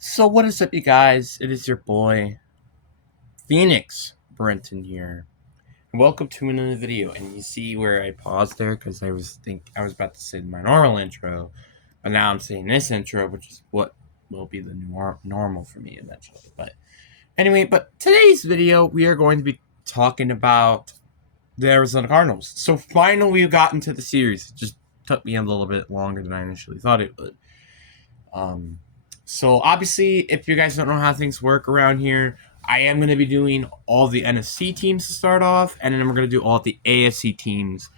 So what is up, you guys? It is your boy Phoenix Brenton here. Welcome to another video. And you see where I paused there because I was about to say my normal intro, but now I'm saying this intro, which is what will be the normal for me eventually. But anyway, today's video we are going to be talking about the Arizona Cardinals. So finally we got into the series. It just took me a little bit longer than I initially thought it would. So obviously, if you guys don't know how things work around here, I am going to be doing all the NFC teams to start off, and then we're going to do all the AFC teams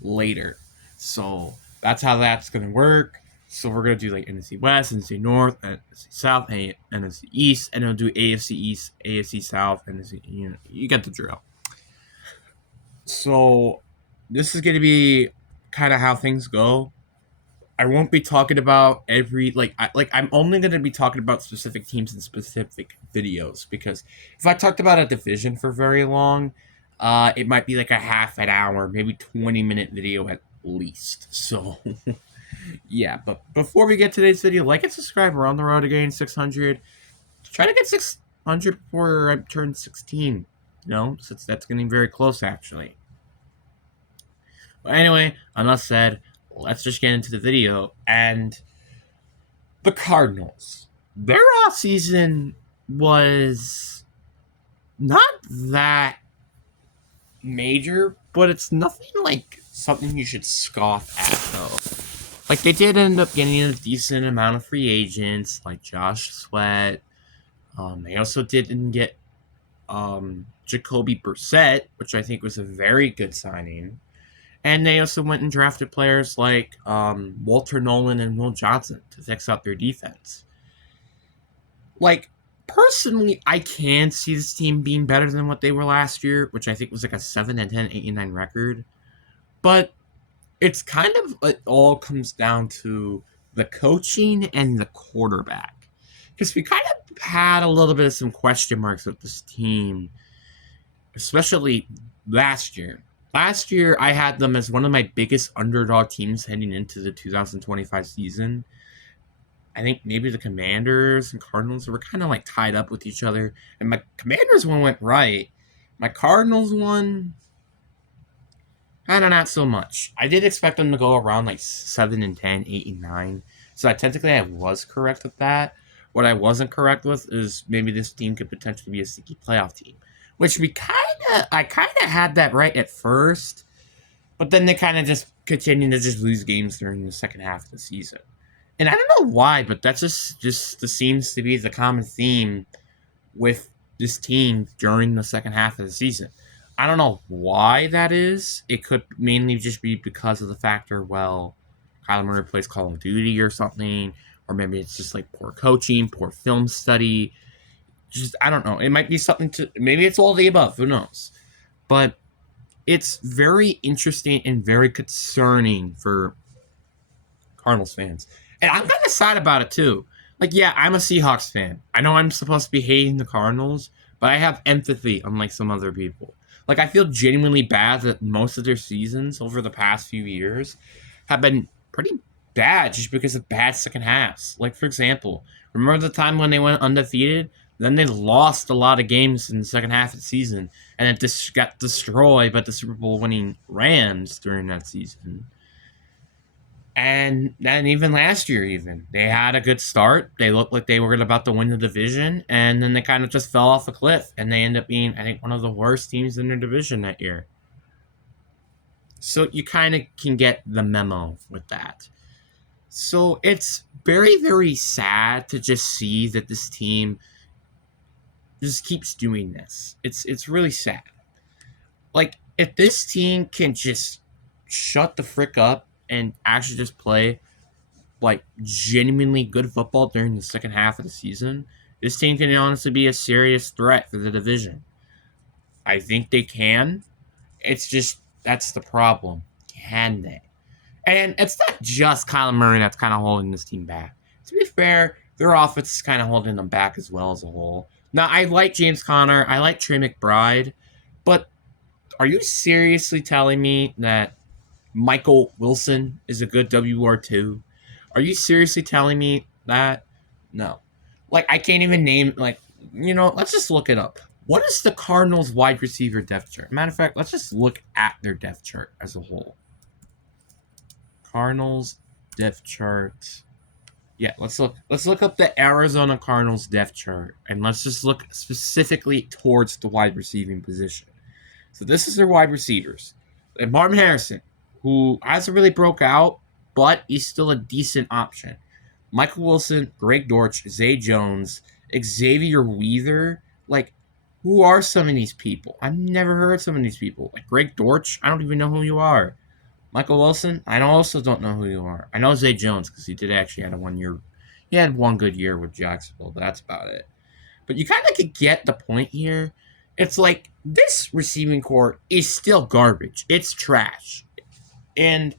later. So that's how that's going to work. So we're going to do like NFC West, NFC North, NFC South, NFC East, and then we'll do AFC East, AFC South, NFC. You get the drill. So this is going to be kind of how things go. I won't be talking about every I'm only going to be talking about specific teams in specific videos, because if I talked about a division for very long, it might be like a half an hour, maybe 20-minute video at least. So yeah, but before we get to today's video, like and subscribe. We're on the road to getting 600. Try to get 600 before I turn 16. Since that's getting very close actually. But anyway, enough said. Let's just get into the video. And the Cardinals, their off season was not that major, but it's nothing like something you should scoff at, though. Like, they did end up getting a decent amount of free agents, like Josh Sweat. They also didn't get Jacoby Brissett, which I think was a very good signing. And they also went and drafted players like Walter Nolan and Will Johnson to fix out their defense. Like, personally, I can see this team being better than what they were last year, which I think was like a 7-10, 8-9 record. But it's kind of, it all comes down to the coaching and the quarterback. Because we kind of had a little bit of some question marks with this team, especially last year. Last year, I had them as one of my biggest underdog teams heading into the 2025 season. I think maybe the Commanders and Cardinals were kind of like tied up with each other. And my Commanders one went right. My Cardinals one, kind of not so much. I did expect them to go around like 7-10, 8-9. So technically I was correct with that. What I wasn't correct with is maybe this team could potentially be a sneaky playoff team. Which I kind of had that right at first, but then they kind of just continued to just lose games during the second half of the season. And I don't know why, but that just seems to be the common theme with this team during the second half of the season. I don't know why that is. It could mainly just be because of the factor, well, Kyler Murray plays Call of Duty or something, or maybe it's just like poor coaching, poor film study. Just, I don't know. It might be something to, maybe it's all the above. Who knows? But it's very interesting and very concerning for Cardinals fans. And I'm kind of sad about it too. Like, yeah, I'm a Seahawks fan. I know I'm supposed to be hating the Cardinals, but I have empathy, unlike some other people. Like, I feel genuinely bad that most of their seasons over the past few years have been pretty bad just because of bad second halves. Like, for example, remember the time when they went undefeated? Then they lost a lot of games in the second half of the season, and it just got destroyed by the Super Bowl winning Rams during that season. And then even last year, they had a good start. They looked like they were about to win the division, and then they kind of just fell off a cliff, and they ended up being, I think, one of the worst teams in their division that year. So you kind of can get the memo with that. So it's very, very sad to just see that this team just keeps doing this. It's really sad. Like, if this team can just shut the frick up and actually just play like genuinely good football during the second half of the season, this team can honestly be a serious threat for the division. I think they can. It's just, that's the problem. Can they? And it's not just Kyler Murray that's kind of holding this team back. To be fair, their offense is kind of holding them back as well as a whole. Now, I like James Conner. I like Trey McBride. But are you seriously telling me that Michael Wilson is a good WR2? Are you seriously telling me that? No. Like, I can't even name, like, let's just look it up. What is the Cardinals wide receiver depth chart? Matter of fact, let's just look at their depth chart as a whole. Cardinals depth chart. Yeah, let's look up the Arizona Cardinals depth chart, and let's just look specifically towards the wide receiving position. So this is their wide receivers. And Marvin Harrison, who hasn't really broke out, but he's still a decent option. Michael Wilson, Greg Dortch, Zay Jones, Xavier Weather. Like, who are some of these people? I've never heard some of these people. Like Greg Dortch, I don't even know who you are. Michael Wilson, I also don't know who you are. I know Zay Jones because he did actually had a 1 year. He had one good year with Jacksonville, but that's about it. But you kind of could get the point here. It's like this receiving core is still garbage. It's trash. And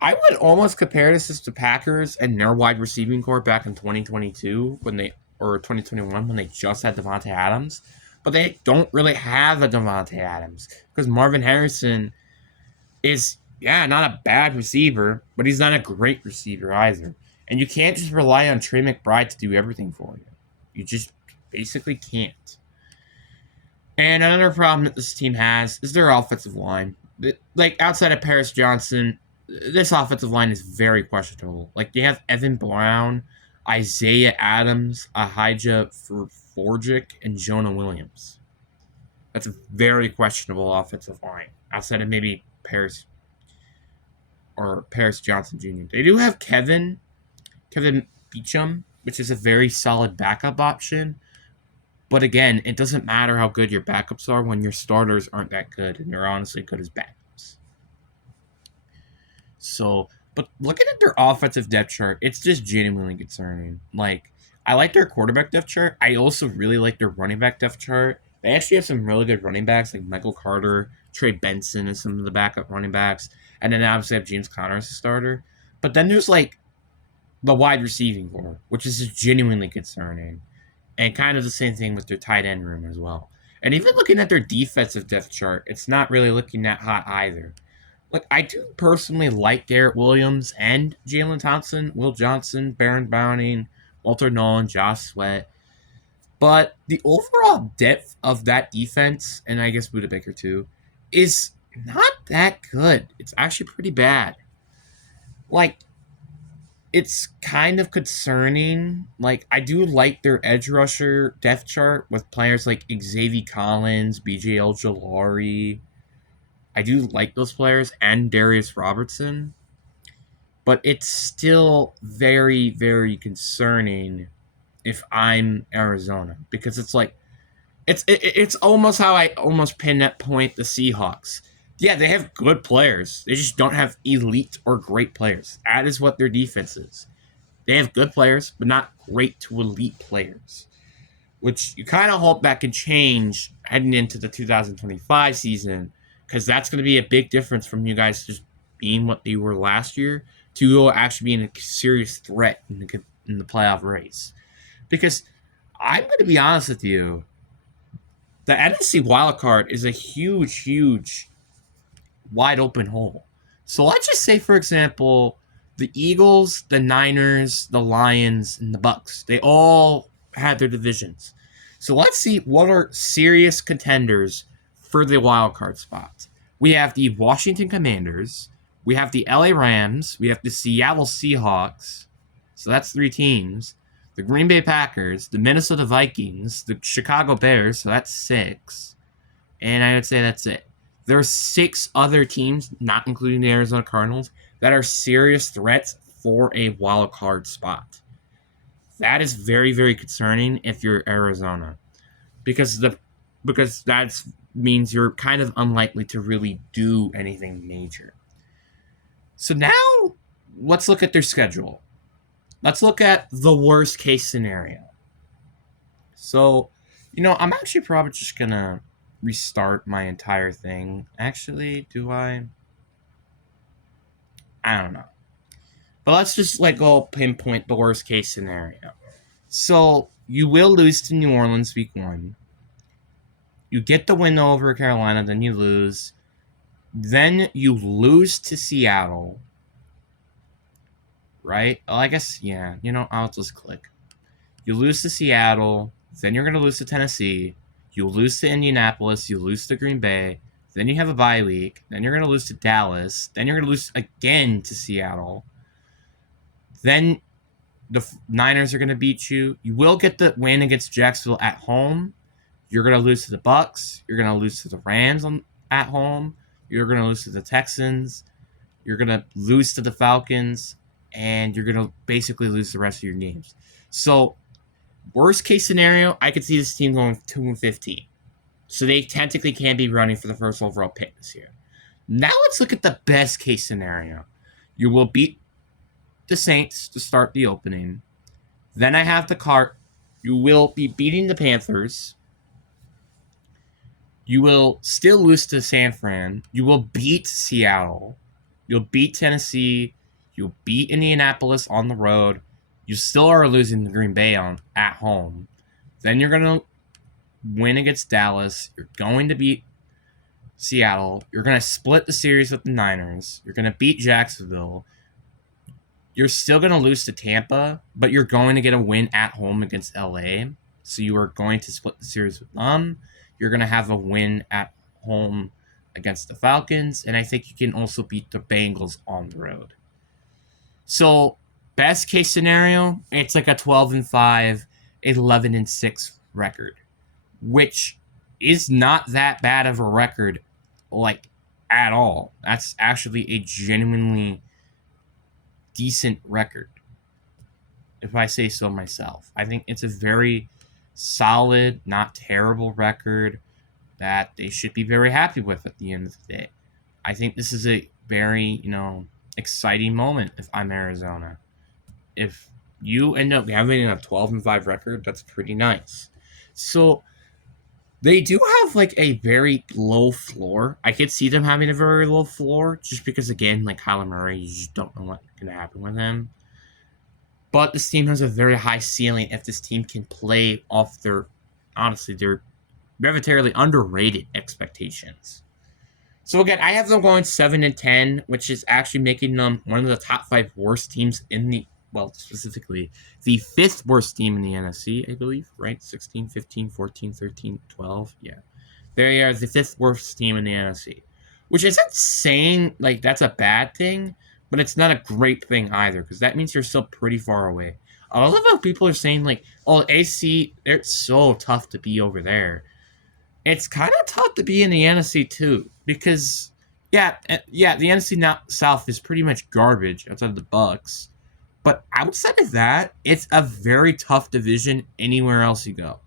I would almost compare this to the Packers and their wide receiving core back in 2022 or 2021 when they just had Devontae Adams. But they don't really have a Devontae Adams because Marvin Harrison is, yeah, not a bad receiver, but he's not a great receiver either. And you can't just rely on Trey McBride to do everything for you. You just basically can't. And another problem that this team has is their offensive line. Like, outside of Paris Johnson, this offensive line is very questionable. Like, they have Evan Brown, Isaiah Adams, Ahijah Forgic, and Jonah Williams. That's a very questionable offensive line. Outside of maybe Paris Johnson Jr. They do have Kevin Beecham, which is a very solid backup option. But again, it doesn't matter how good your backups are when your starters aren't that good, and they're honestly good as backups. So, but looking at their offensive depth chart, it's just genuinely concerning. Like, I like their quarterback depth chart. I also really like their running back depth chart. They actually have some really good running backs, like Michael Carter, Trey Benson is some of the backup running backs, and then obviously have James Conner as a starter. But then there's like the wide receiving core, which is just genuinely concerning. And kind of the same thing with their tight end room as well. And even looking at their defensive depth chart, it's not really looking that hot either. Like, I do personally like Garrett Williams and Jalen Thompson, Will Johnson, Baron Browning, Walter Nolan, Josh Sweat. But the overall depth of that defense, and I guess Buda Baker too, is not that good. It's actually pretty bad. Like, it's kind of concerning. Like, I do like their edge rusher depth chart with players like Xavier Collins, BJ Ojolari. I do like those players and Darius Robertson, but it's still very, very concerning if I'm Arizona because it's like it's almost how I almost pin that point the Seahawks. Yeah, they have good players. They just don't have elite or great players. That is what their defense is. They have good players, but not great to elite players, which you kind of hope that can change heading into the 2025 season, because that's going to be a big difference from you guys just being what they were last year to actually being a serious threat in the playoff race. Because I'm going to be honest with you, the NFC wildcard is a huge, huge, wide open hole. So let's just say, for example, the Eagles, the Niners, the Lions, and the Bucks, they all had their divisions. So let's see what are serious contenders for the wild card spots. We have the Washington Commanders, we have the LA Rams, we have the Seattle Seahawks. So that's 3 teams. The Green Bay Packers, the Minnesota Vikings, the Chicago Bears, so that's 6. And I would say that's it. There are 6 other teams, not including the Arizona Cardinals, that are serious threats for a wild card spot. That is very, very concerning if you're Arizona, because that means you're kind of unlikely to really do anything major. So now let's look at their schedule. Let's look at the worst case scenario. So, I'm actually probably just gonna restart my entire thing. Actually, do I? I don't know. But let's just go pinpoint the worst case scenario. So you will lose to New Orleans week 1. You get the win over Carolina, then you lose. Then you lose to Seattle. Right? Well, I guess, yeah. I'll just click. You lose to Seattle, then you're going to lose to Tennessee. You lose to Indianapolis, you lose to Green Bay, then you have a bye week, then you're going to lose to Dallas, then you're going to lose again to Seattle. Then the Niners are going to beat you. You will get the win against Jacksonville at home. You're going to lose to the Bucks. You're going to lose to the Rams at home. You're going to lose to the Texans. You're going to lose to the Falcons. And you're going to basically lose the rest of your games. So, worst case scenario, I could see this team going 2-15. So they technically can be running for the first overall pick this year. Now let's look at the best case scenario. You will beat the Saints to start the opening. Then I have the cart. You will be beating the Panthers. You will still lose to San Fran. You will beat Seattle. You'll beat Tennessee. You'll beat Indianapolis on the road. You still are losing to Green Bay at home. Then you're going to win against Dallas. You're going to beat Seattle. You're going to split the series with the Niners. You're going to beat Jacksonville. You're still going to lose to Tampa, but you're going to get a win at home against LA. So you are going to split the series with them. You're going to have a win at home against the Falcons. And I think you can also beat the Bengals on the road. So, best case scenario, it's like a 12-5, 11-6 record, which is not that bad of a record, like, at all. That's actually a genuinely decent record, if I say so myself. I think it's a very solid, not terrible record that they should be very happy with at the end of the day. I think this is a very, exciting moment if I'm Arizona. If you end up having a 12-5 record, that's pretty nice. So they do have like a very low floor. I could see them having a very low floor just because, again, like Kyler Murray, you just don't know what's going to happen with him. But this team has a very high ceiling if this team can play off their arbitrarily underrated expectations. So again, I have them going 7-10, which is actually making them one of the top 5 worst teams specifically the 5th worst team in the NFC, I believe, right? 16, 15, 14, 13, 12. Yeah. They are the 5th worst team in the NFC, which isn't saying like that's a bad thing, but it's not a great thing either, because that means you're still pretty far away. I love how people are saying like, oh, AC, they're so tough to be over there. It's kind of tough to be in the NFC too, because the NFC South is pretty much garbage outside of the Bucks. But outside of that, it's a very tough division anywhere else you go.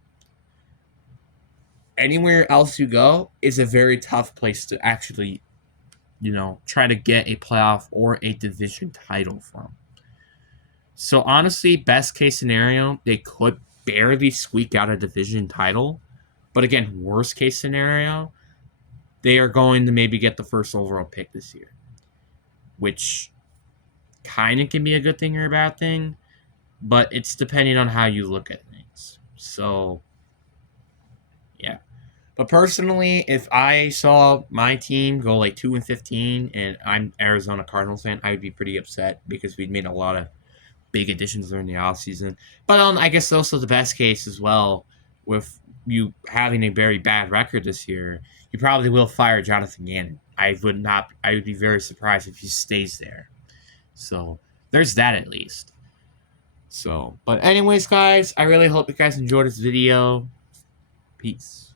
Anywhere else you go is a very tough place to actually, try to get a playoff or a division title from. So honestly, best case scenario, they could barely squeak out a division title. But again, worst case scenario, they are going to maybe get the first overall pick this year, which kind of can be a good thing or a bad thing, but it's depending on how you look at things. So, yeah. But personally, if I saw my team go like 2-15 and I'm Arizona Cardinals fan, I would be pretty upset because we'd made a lot of big additions during the offseason. But I guess also the best case as well, with you having a very bad record this year, you probably will fire Jonathan Gannon. I would be very surprised if he stays there. So there's that at least. So, but anyways, guys, I really hope you guys enjoyed this video. Peace.